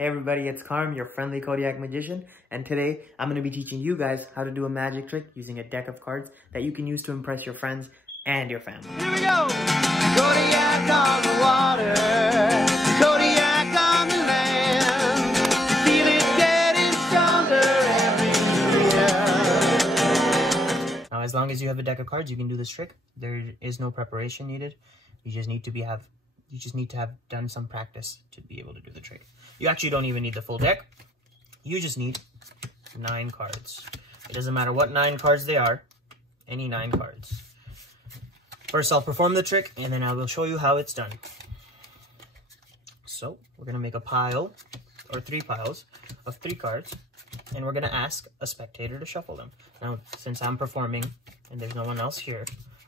Hey everybody, it's Karm, your friendly Kodiak magician, and today I'm going to be teaching you guys how to do a magic trick using a deck of cards that you can use to impress your friends and your family. Here we go! Kodiak on the water, Kodiak on the land. Feel it getting stronger every year. Now, as long as you have a deck of cards, you can do this trick. There is no preparation needed. You just need to have done some practice to be able to do the trick. You actually don't even need the full deck. You just need 9 cards. It doesn't matter what 9 cards they are, any 9 cards. First, I'll perform the trick, and then I will show you how it's done. So, we're going to make a pile, or 3 piles, of 3 cards, and we're going to ask a spectator to shuffle them. Now, since I'm performing, and there's no one else here,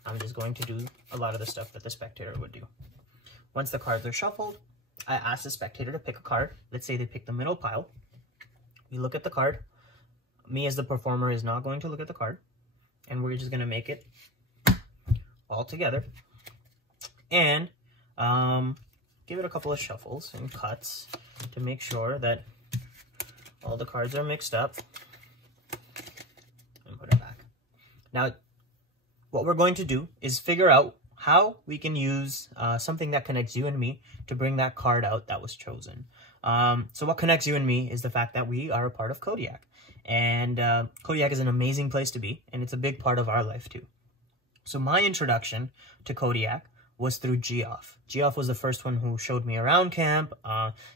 I'm just going to do a lot of the stuff that the spectator would do. Once the cards are shuffled, I ask the spectator to pick a card. Let's say they pick the middle pile. We look at the card. Me as the performer is not going to look at the card. And we're just going to make it all together. And give it a couple of shuffles and cuts to make sure that all the cards are mixed up. And put it back. Now, what we're going to do is figure out how we can use something that connects you and me to bring that card out that was chosen. So what connects you and me is the fact that we are a part of Kodiak. And Kodiak is an amazing place to be, and it's a big part of our life too. So my introduction to Kodiak was through Geoff. Geoff was the first one who showed me around camp.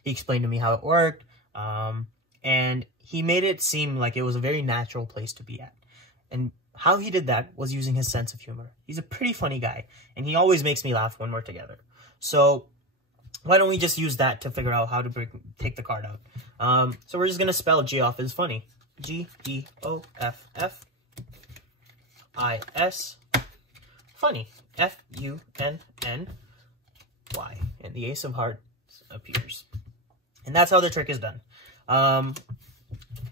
He explained to me how it worked, and he made it seem like it was a very natural place to be at. And how he did that was using his sense of humor. He's a pretty funny guy, and he always makes me laugh when we're together. So why don't we just use that to figure out how to take the card out? So we're just going to spell Geoff as funny. Geoffis. Funny. Funny. And the Ace of Hearts appears. And that's how the trick is done.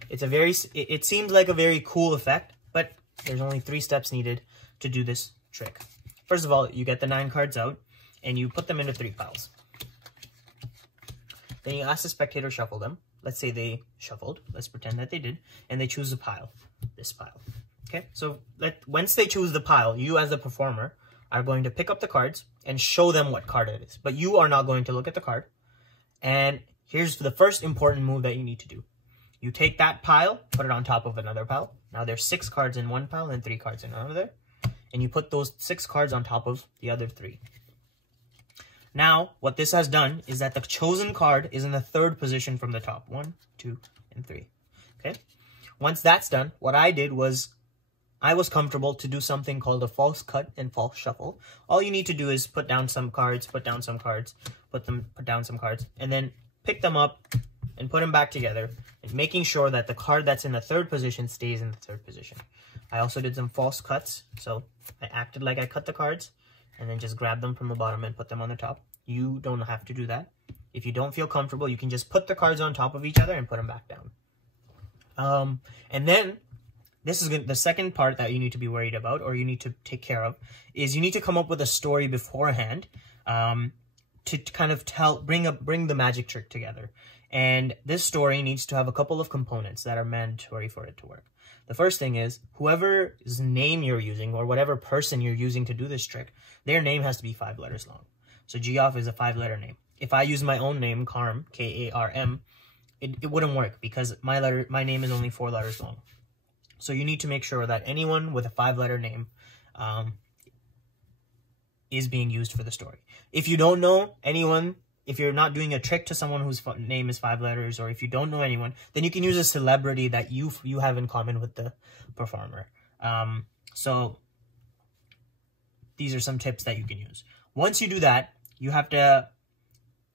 It seems like a very cool effect, but there's only 3 steps needed to do this trick. First of all, you get the 9 cards out, and you put them into 3 piles. Then you ask the spectator to shuffle them. Let's say they shuffled. Let's pretend that they did. And they choose a pile. This pile. Okay? So once they choose the pile, you as the performer are going to pick up the cards and show them what card it is. But you are not going to look at the card. And here's the first important move that you need to do. You take that pile, put it on top of another pile. Now there's 6 cards in one pile and 3 cards in another. And you put those 6 cards on top of the other 3. Now, what this has done is that the chosen card is in the 3rd position from the top. 1, 2, and 3. Okay? Once that's done, what I did was I was comfortable to do something called a false cut and false shuffle. All you need to do is put down some cards, put down some cards, put down some cards, and then pick them up and put them back together, and making sure that the card that's in the 3rd position stays in the 3rd position. I also did some false cuts, so I acted like I cut the cards, and then just grabbed them from the bottom and put them on the top. You don't have to do that. If you don't feel comfortable, you can just put the cards on top of each other and put them back down. And then, this is the second part that you need to be worried about, or you need to take care of, is you need to come up with a story beforehand to kind of bring the magic trick together. And this story needs to have a couple of components that are mandatory for it to work. The first thing is, whoever's name you're using, or whatever person you're using to do this trick, their name has to be 5 letters long. So Geoff is a 5-letter name. If I use my own name, Karm, K-A-R-M, it wouldn't work because my name is only 4 letters long. So you need to make sure that anyone with a 5-letter name is being used for the story. If you don't know anyone, if you're not doing a trick to someone whose name is 5 letters, or if you don't know anyone, then you can use a celebrity that you have in common with the performer. So these are some tips that you can use. Once you do that, you have to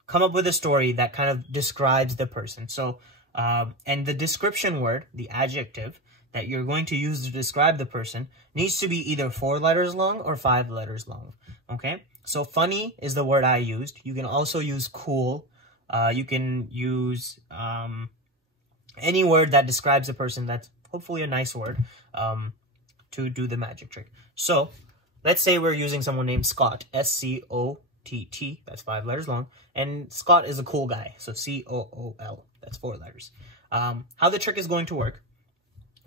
come up with a story that kind of describes the person. So, and the description word, the adjective that you're going to use to describe the person, needs to be either 4 letters long or 5 letters long. Okay? So funny is the word I used. You can also use cool. You can use any word that describes a person that's hopefully a nice word to do the magic trick. So let's say we're using someone named Scott, S-C-O-T T-T, that's 5 letters long. And Scott is a cool guy, so C-O-O-L, that's 4 letters. How the trick is going to work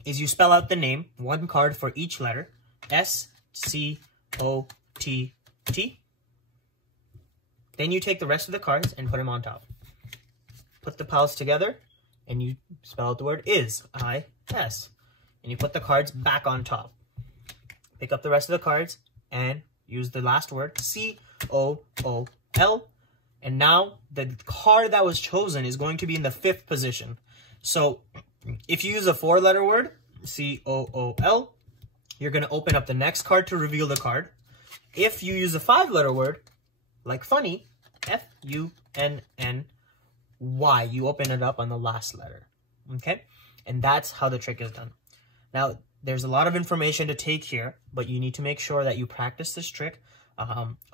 is you spell out the name, 1 card for each letter, S-C-O-T-T. Then you take the rest of the cards and put them on top. Put the piles together, and you spell out the word is, I-S. And you put the cards back on top. Pick up the rest of the cards, and use the last word, C-O-O-L. And now, the card that was chosen is going to be in the 5th position. So, if you use a 4-letter word, C-O-O-L, you're going to open up the next card to reveal the card. If you use a 5-letter word, like funny, F-U-N-N-Y, you open it up on the last letter. Okay? And that's how the trick is done. Now, there's a lot of information to take here, but you need to make sure that you practice this trick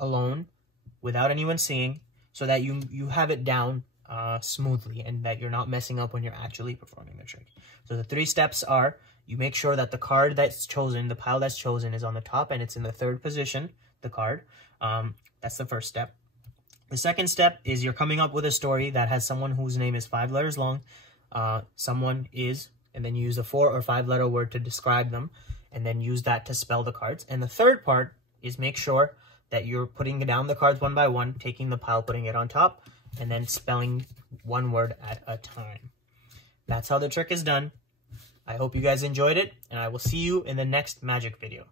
alone, without anyone seeing, so that you have it down smoothly and that you're not messing up when you're actually performing the trick. So the 3 steps are, you make sure that the card that's chosen, the pile that's chosen, is on the top and it's in the 3rd position, the card. That's the first step. The second step is you're coming up with a story that has someone whose name is 5 letters long, someone is, and then you use a 4 or 5-letter word to describe them, and then use that to spell the cards. And the third part is make sure that you're putting down the cards one by one, taking the pile, putting it on top, and then spelling one word at a time. That's how the trick is done. I hope you guys enjoyed it, and I will see you in the next magic video.